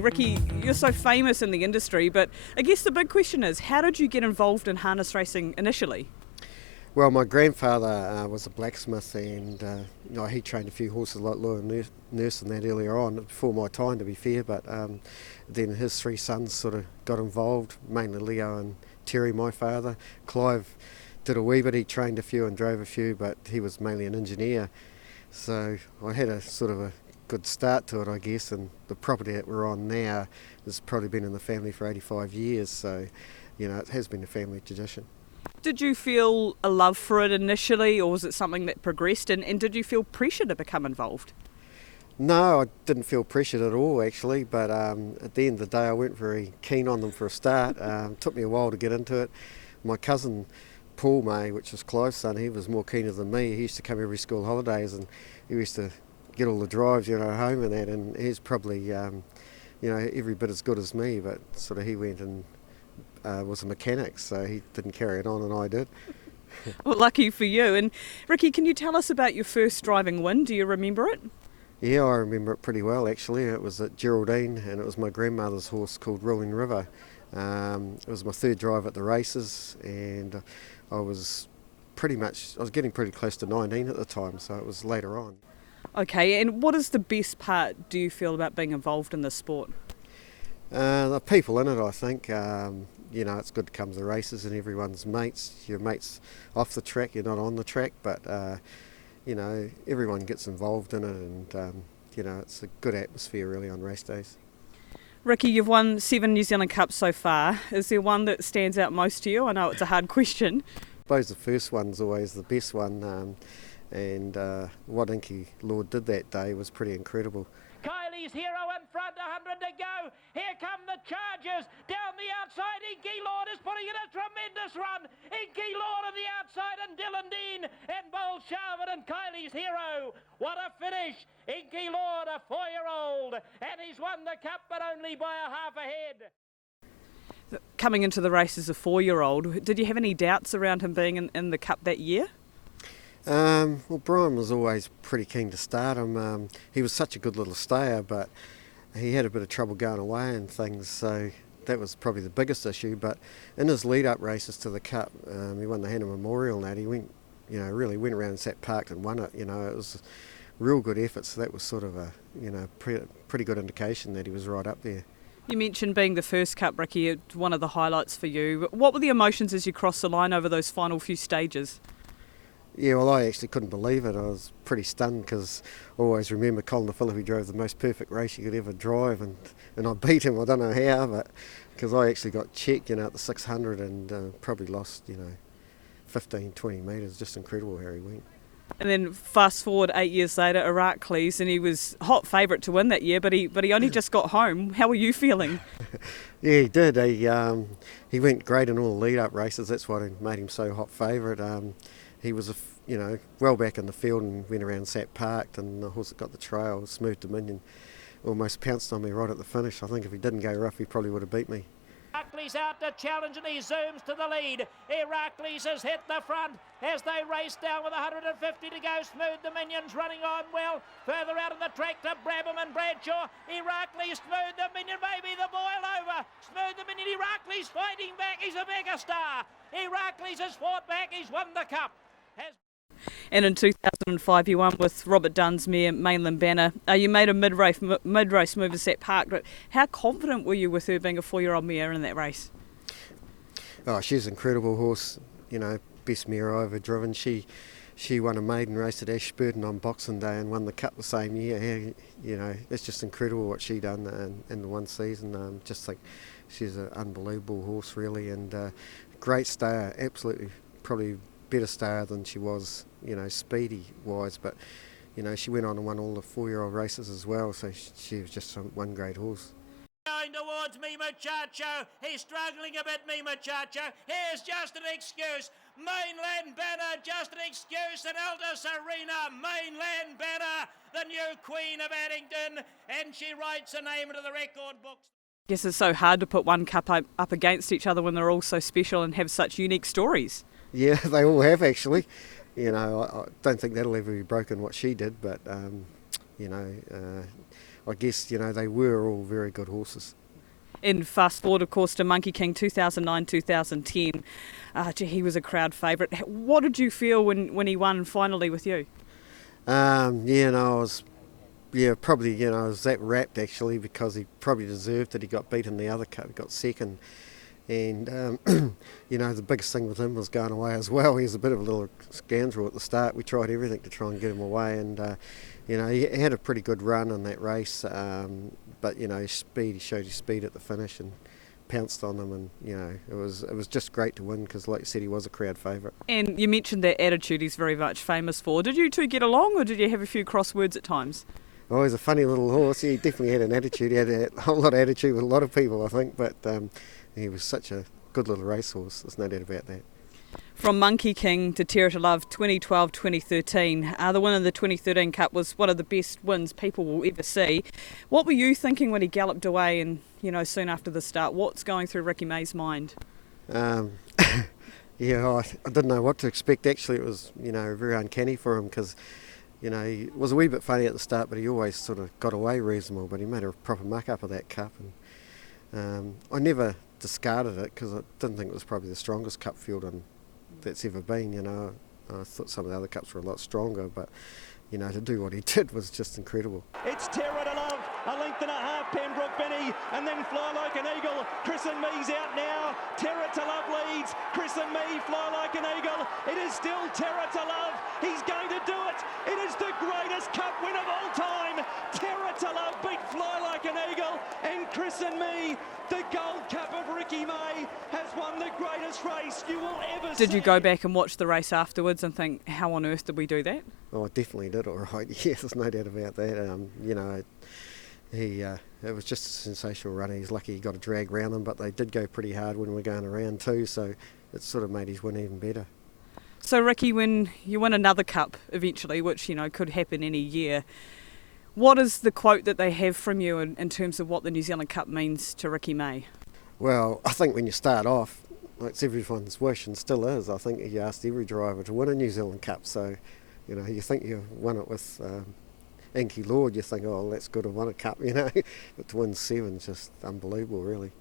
Ricky, you're so famous in the industry, but I guess the big question is, how did you get involved in harness racing initially? Well, my grandfather was a blacksmith, and he trained a few horses like Loyal Nurse and that earlier on, before my time to be fair, but then his three sons sort of got involved, mainly Leo and Terry, my father. Clive did a wee bit, he trained a few and drove a few, but he was mainly an engineer. So I had a sort of a good start to it, I guess, and the property that we're on now has probably been in the family for 85 years, so it has been a family tradition. Did you feel a love for it initially, or was it something that progressed, and did you feel pressure to become involved? No, I didn't feel pressured at all actually, but at the end of the day I weren't very keen on them for a start. It took me a while to get into it. My cousin Paul May, which was Clive's son, he was more keener than me. He used to come every school holidays and he used to get all the drives home and that, and he's probably every bit as good as me, but sort of he went and was a mechanic, so he didn't carry it on and I did. Well, lucky for you. And Ricky, can you tell us about your first driving win? Do you remember it? Yeah, I remember it pretty well actually. It was at Geraldine and it was my grandmother's horse called Rolling River. It was my third drive at the races, and I was getting pretty close to 19 at the time, so it was later on. Okay, and what is the best part, do you feel, about being involved in this sport? The people in it, I think. It's good to come to the races and everyone's mates. Your mates off the track, you're not on the track, but everyone gets involved in it, and it's a good atmosphere really on race days. Ricky, you've won 7 New Zealand Cups so far. Is there one that stands out most to you? I know it's a hard question. I suppose the first one's always the best one, and what Inky Lord did that day was pretty incredible. Kylie's Hero in front, 100 to go. Here come the Chargers. Down the outside, Inky Lord is putting in a tremendous run. Inky Lord on the outside, and Dylan Dean and Bold Sharvin and Kylie's Hero. What a finish. Inky Lord, a 4-year-old, and he's won the cup, but only by a half a head. Coming into the race as a 4-year-old, did you have any doubts around him being in the cup that year? Well, Brian was always pretty keen to start him. He was such a good little stayer, but he had a bit of trouble going away and things, so that was probably the biggest issue. But in his lead-up races to the Cup, he won the Hannah Memorial and that. He went, really went around and sat parked and won it. It was a real good effort, so that was sort of a, pretty good indication that he was right up there. You mentioned being the first Cup, Ricky, one of the highlights for you. What were the emotions as you crossed the line over those final few stages? Yeah, well, I actually couldn't believe it. I was pretty stunned because I always remember Colin Phillippe drove the most perfect race you could ever drive, and I beat him. I don't know how, but because I actually got checked, at the 600 and probably lost, 15, 20 metres. Just incredible how he went. And then fast forward 8 years later, Iraklis, and he was hot favourite to win that year, but he only just got home. How were you feeling? Yeah, he did. He went great in all the lead-up races. That's what made him so hot favourite. He was, well back in the field and went around and sat parked, and the horse that got the trail, Smooth Dominion, almost pounced on me right at the finish. I think if he didn't go rough, he probably would have beat me. Iraklis out to challenge, and he zooms to the lead. Iraklis has hit the front as they race down with 150 to go. Smooth Dominion's running on well. Further out on the track to Brabham and Bradshaw. Iraklis, Smooth Dominion, maybe the boil over. Smooth Dominion, Iraklis fighting back. He's a mega star. Iraklis has fought back. He's won the Cup. And in 2005 you won with Robert Dunn's mare Mainland Banner. You made a mid-race move to Sat Park, but how confident were you with her being a 4-year-old mare in that race? Oh, she's an incredible horse, best mare I ever driven. She won a maiden race at Ashburton on Boxing Day and won the Cup the same year. It's just incredible what she done in the one season. Just like she's an unbelievable horse really, and great stayer, absolutely probably better stayer than she was, speedy wise, but she went on and won all the 4-year-old races as well, so she was just one great horse. Going towards me Muchacho, he's struggling a bit, me Muchacho. Here's just an excuse. Mainland Banner, just an excuse, and Elder Serena, Mainland Banner, the new Queen of Addington, and she writes her name into the record books. I guess it's so hard to put one cup up against each other when they're all so special and have such unique stories. Yeah, they all have actually. I don't think that'll ever be broken what she did, but I guess, you know, they were all very good horses. And fast forward, of course, to Monkey King 2009-2010. He was a crowd favourite. What did you feel when he won finally with you? Yeah, no, I was, probably, you know, I was that wrapped actually because he probably deserved it. He got beat in the other cup, he got second. And, you know, the biggest thing with him was going away as well. He was a bit of a little scoundrel at the start. We tried everything to try and get him away. And, you know, he had a pretty good run in that race. But, you know, his speed, he showed his speed at the finish and pounced on them. And, you know, it was just great to win because, like you said, he was a crowd favourite. And you mentioned that attitude he's very much famous for. Did you two get along, or did you have a few crosswords at times? Oh, he's a funny little horse. He definitely had an attitude. He had a whole lot of attitude with a lot of people, I think. But he was such a good little racehorse. There's no doubt about that. From Monkey King to Terra to Love 2012-2013, the win in the 2013 Cup was one of the best wins people will ever see. What were you thinking when he galloped away and, you know, soon after the start? What's going through Ricky May's mind? Yeah, I didn't know what to expect. Actually, it was, you know, very uncanny for him because, you know, he was a wee bit funny at the start, but he always sort of got away reasonable. But he made a proper muck-up of that cup. And I never discarded it because I didn't think it was probably the strongest cup field that's ever been. You know, I thought some of the other cups were a lot stronger, but, you know, to do what he did was just incredible. It's Terra to Love, a length and a half, Pembroke Benny, and then Fly Like an Eagle. Chris and me's out now. Terra to Love leads. Chris and me, Fly Like an Eagle. It is still Terra to Love. He's going to do it. It is the greatest cup win of all time. Terra to Love beat Fly Like an Eagle, and Chris and me, the Gold Cup of Ricky May, has won the greatest race you will ever see. Did you go back and watch the race afterwards and think, how on earth did we do that? Oh, I definitely did, all right. Yes, there's no doubt about that. You know, it was just a sensational run. He's lucky he got a drag round them, but they did go pretty hard when we were going around too, so it sort of made his win even better. So, Ricky, when you win another cup eventually, which, you know, could happen any year, what is the quote that they have from you in terms of what the New Zealand Cup means to Ricky May? Well, I think when you start off, like it's everyone's wish and still is, I think you asked every driver to win a New Zealand Cup, so, you know, you think you won it with Inky Lord, you think, oh, that's good, I won a cup, you know, but to win 7 is just unbelievable, really.